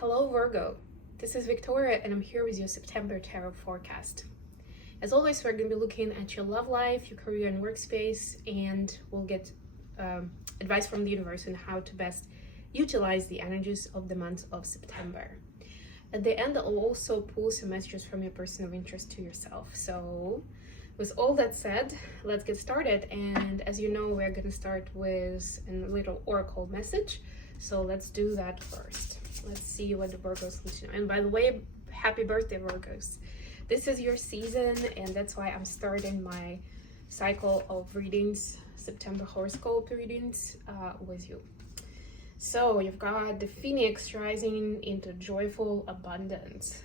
Hello Virgo, this is Victoria and I'm here with your September Tarot Forecast. As always, we're going to be looking at your love life, your career and workspace, and we'll get advice from the universe on how to best utilize the energies of the month of September. At the end, I'll also pull some messages from your person of interest to yourself. So with all that said, let's get started. And as you know, we're going to start with a little oracle message. So let's do that first. Let's see what the Virgos need to know. And by the way, happy birthday, Virgos. This is your season, and that's why I'm starting my cycle of readings, September horoscope readings with you. So you've got the Phoenix rising into joyful abundance.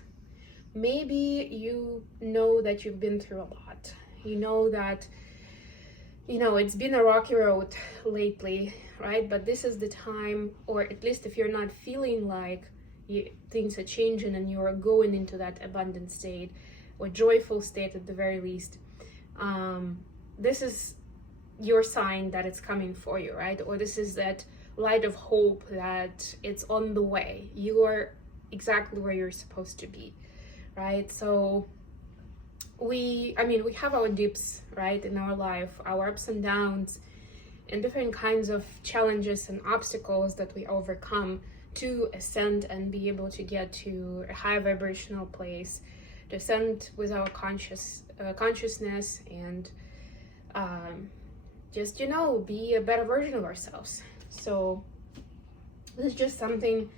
Maybe you know that you've been through a lot. You know that, it's been a rocky road lately, right? But this is the time, or at least if you're not feeling like things are changing and you're going into that abundant state or joyful state at the very least, this is your sign that it's coming for you, right? Or this is that light of hope that it's on the way. You are exactly where you're supposed to be, right? So we have our dips, right, in our life, our ups and downs, and different kinds of challenges and obstacles that we overcome to ascend and be able to get to a high vibrational place, to ascend with our consciousness and just be a better version of ourselves. So this is just something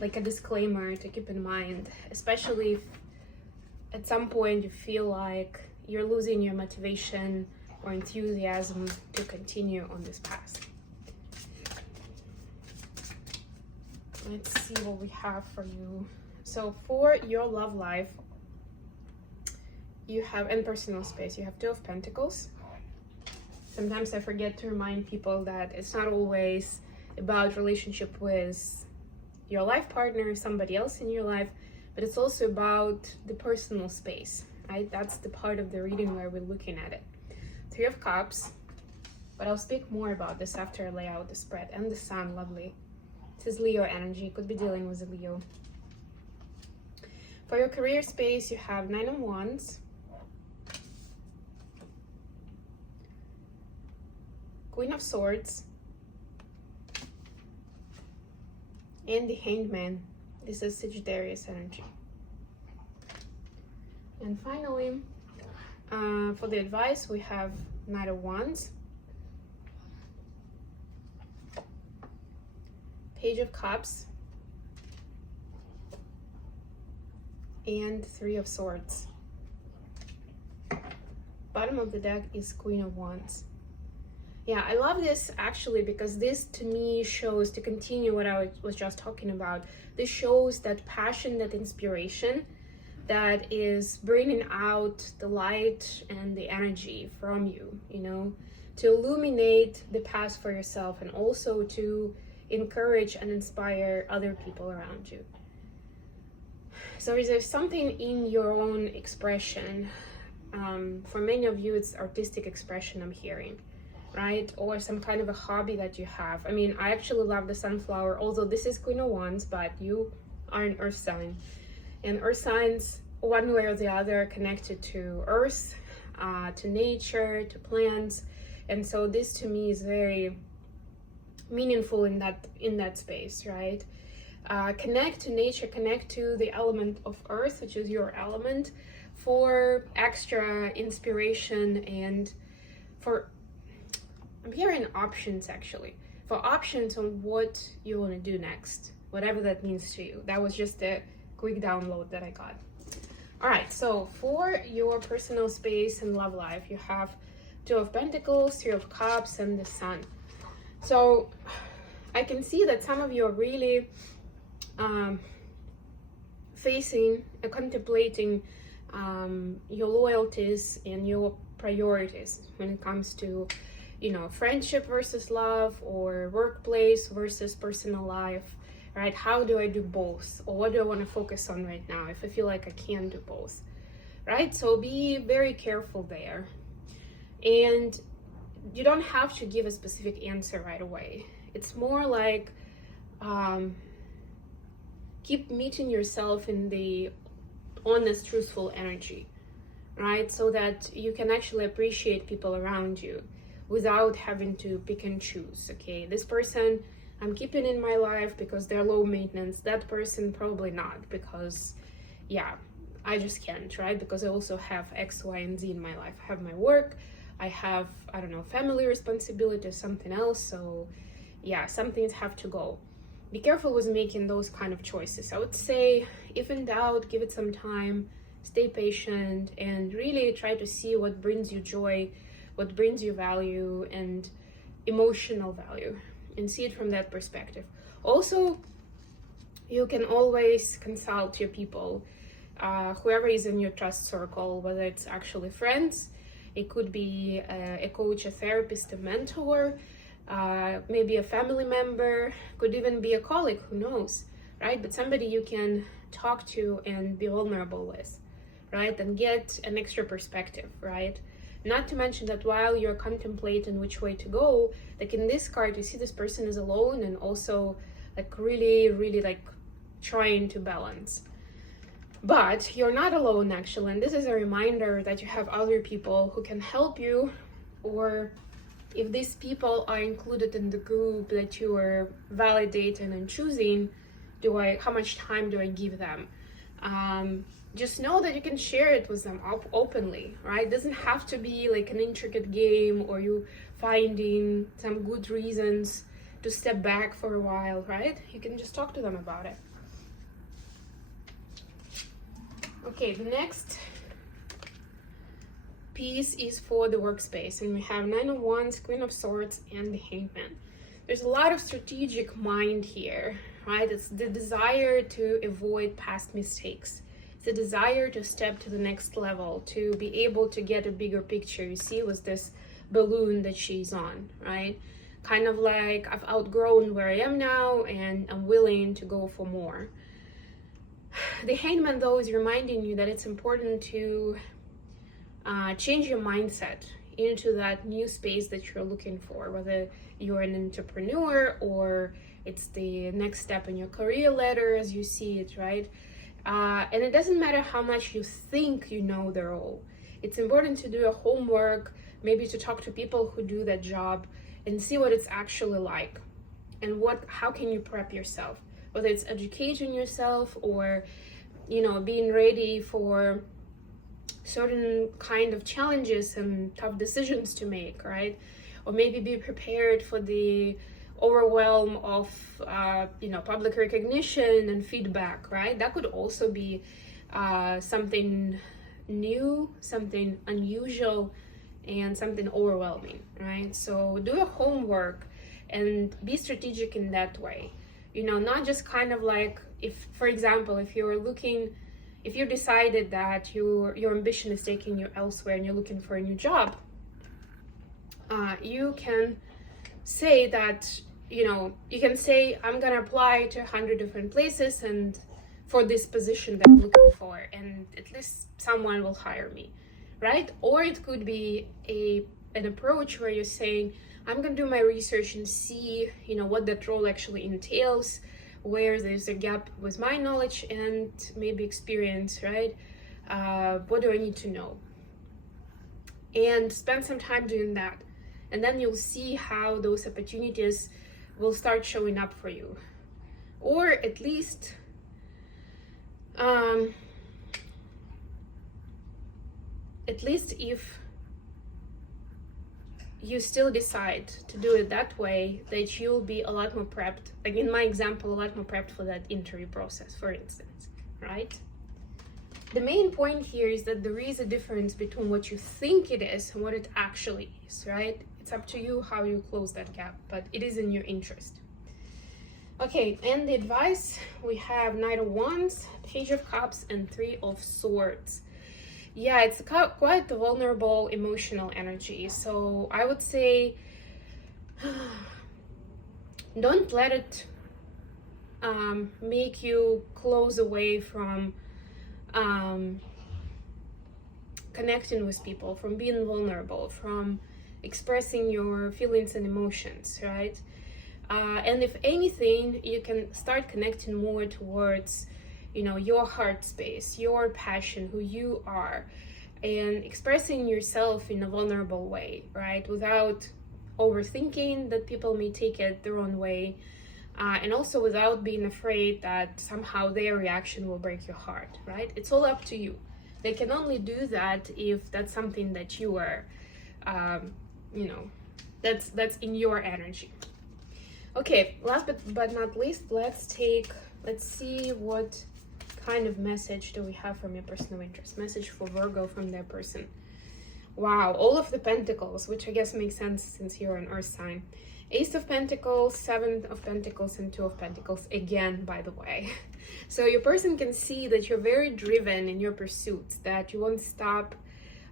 like a disclaimer to keep in mind, especially if at some point you feel like you're losing your motivation or enthusiasm to continue on this path. Let's see what we have for you. So for your love life, you have, in personal space, you have Two of Pentacles. Sometimes I forget to remind people that it's not always about relationship with your life partner, somebody else in your life, but it's also about the personal space, right? That's the part of the reading where we're looking at it. Three of Cups, but I'll speak more about this after I lay out the spread. And the Sun, lovely. This is Leo energy, could be dealing with a Leo. For your career space, you have Nine of Wands, Queen of Swords, and the Hanged Man. This is Sagittarius energy. And finally, for the advice, we have Knight of Wands, Page of Cups, and Three of Swords. Bottom of the deck is Queen of Wands. Yeah, I love this actually because this to me shows, to continue what I was just talking about, this shows that passion, that inspiration that is bringing out the light and the energy from you, to illuminate the path for yourself and also to encourage and inspire other people around you. So is there something in your own expression? For many of you, it's artistic expression I'm hearing, right? Or some kind of a hobby that you have. I actually love the sunflower, although this is Queen of Wands, but you are an earth sign. And earth signs, one way or the other, are connected to earth, to nature, to plants. And so this to me is very meaningful in that space, right? Connect to nature, connect to the element of earth, which is your element, for extra inspiration and I'm hearing options actually, for options on what you want to do next, whatever that means to you. That was just a quick download that I got. All right, so for your personal space and love life, you have Two of Pentacles, Three of Cups, and the Sun. So I can see that some of you are really contemplating your loyalties and your priorities when it comes to friendship versus love, or workplace versus personal life, right? How do I do both? Or what do I want to focus on right now if I feel like I can't do both, right? So be very careful there. And you don't have to give a specific answer right away. It's more like keep meeting yourself in the honest, truthful energy, right? So that you can actually appreciate people around you without having to pick and choose. Okay, this person I'm keeping in my life because they're low maintenance, that person probably not, because yeah, I just can't, right? Because I also have X, Y, and Z in my life. I have my work, I have, I don't know, family responsibility or something else. So yeah, some things have to go. Be careful with making those kind of choices. I would say, if in doubt, give it some time, stay patient, and really try to see what brings you joy, what brings you value and emotional value, and see it from that perspective. Also, you can always consult your people, whoever is in your trust circle, whether it's actually friends, it could be a coach, a therapist, a mentor, maybe a family member, could even be a colleague, who knows, right? But somebody you can talk to and be vulnerable with, right? And get an extra perspective, right? Not to mention that while you're contemplating which way to go, like in this card, you see this person is alone and also like really like trying to balance. But you're not alone actually, and this is a reminder that you have other people who can help you, or if these people are included in the group that you are validating and choosing, how much time do I give them? Just know that you can share it with them openly, right? It doesn't have to be like an intricate game or you finding some good reasons to step back for a while, right? You can just talk to them about it. Okay, the next piece is for the workspace, and we have Nine of Wands, Queen of Swords, and the Hangman. There's a lot of strategic mind here, right? It's the desire to avoid past mistakes. The desire to step to the next level, to be able to get a bigger picture. You see with this balloon that she's on, right? Kind of like, I've outgrown where I am now and I'm willing to go for more. The Hangman, though, is reminding you that it's important to change your mindset into that new space that you're looking for, whether you're an entrepreneur or it's the next step in your career ladder as you see it, right? And it doesn't matter how much you think you know the role. It's important to do your homework, maybe to talk to people who do that job and see what it's actually like and how can you prep yourself, whether it's educating yourself or, you know, being ready for certain kind of challenges and tough decisions to make, right? Or maybe be prepared for the overwhelm of public recognition and feedback, right? That could also be something new, something unusual, and something overwhelming, right? So do your homework and be strategic in that way. You know, not just kind of like, if, for example, if you decided that your ambition is taking you elsewhere and you're looking for a new job, you can say that, you can say, I'm gonna apply to 100 different places and for this position that I'm looking for, and at least someone will hire me, right? Or it could be an approach where you're saying, I'm gonna do my research and see, what that role actually entails, where there's a gap with my knowledge and maybe experience, right? What do I need to know? And spend some time doing that. And then you'll see how those opportunities will start showing up for you. Or at least, if you still decide to do it that way, that you'll be a lot more prepped. Like in my example, a lot more prepped for that interview process, for instance, right? The main point here is that there is a difference between what you think it is and what it actually is, right? It's up to you how you close that gap, but it is in your interest. Okay, and the advice, we have Knight of Wands, Page of Cups, and Three of Swords. Yeah, it's quite a vulnerable emotional energy. So I would say, don't let it make you close away from connecting with people, from being vulnerable, from expressing your feelings and emotions, right? And if anything, you can start connecting more towards, you know, your heart space, your passion, who you are, and expressing yourself in a vulnerable way, right? Without overthinking that people may take it the wrong way, and also without being afraid that somehow their reaction will break your heart, right? It's all up to you. They can only do that if that's something that you are, you know, that's in your energy. Okay, last but not least, let's see what kind of message do we have from your person of interest. Message for Virgo from their person. Wow, all of the Pentacles, which I guess makes sense since you're an Earth sign. Ace of Pentacles, Seven of Pentacles, and Two of Pentacles again, by the way. So your person can see that you're very driven in your pursuits, that you won't stop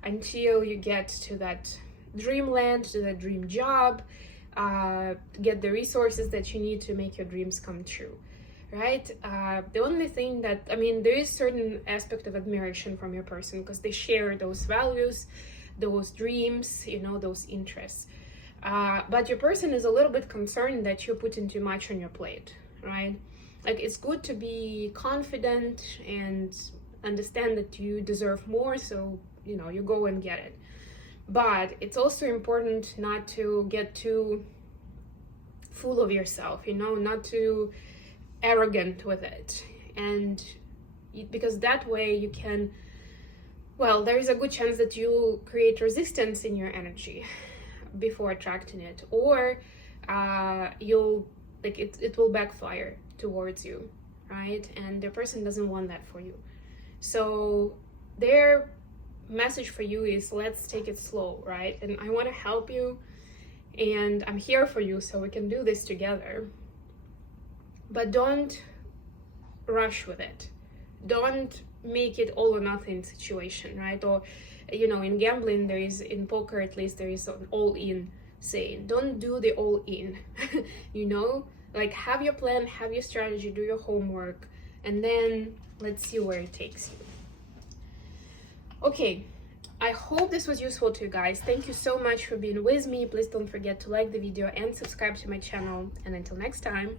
until you get to that dreamland, to that dream job, get the resources that you need to make your dreams come true, right? The only thing that, I mean, there is certain aspect of admiration from your person because they share those values, those dreams, you know, those interests. But your person is a little bit concerned that you're putting too much on your plate, right? Like, it's good to be confident and understand that you deserve more, so, you know, you go and get it. But it's also important not to get too full of yourself, you know, not too arrogant with it. And because that way you can, well, there is a good chance that you'll create resistance in your energy before attracting it, or you'll, like, it will backfire towards you, right? And the person doesn't want that for you. So their message for you is, let's take it slow, right? And I want to help you, and I'm here for you, so we can do this together. But don't rush with it. Don't make it all or nothing situation, right? Or, you know, in gambling, there is, in poker at least, there is an all-in saying. Don't do the all-in, you know? Like, have your plan, have your strategy, do your homework, and then let's see where it takes you. Okay, I hope this was useful to you guys. Thank you so much for being with me. Please don't forget to like the video and subscribe to my channel. And until next time.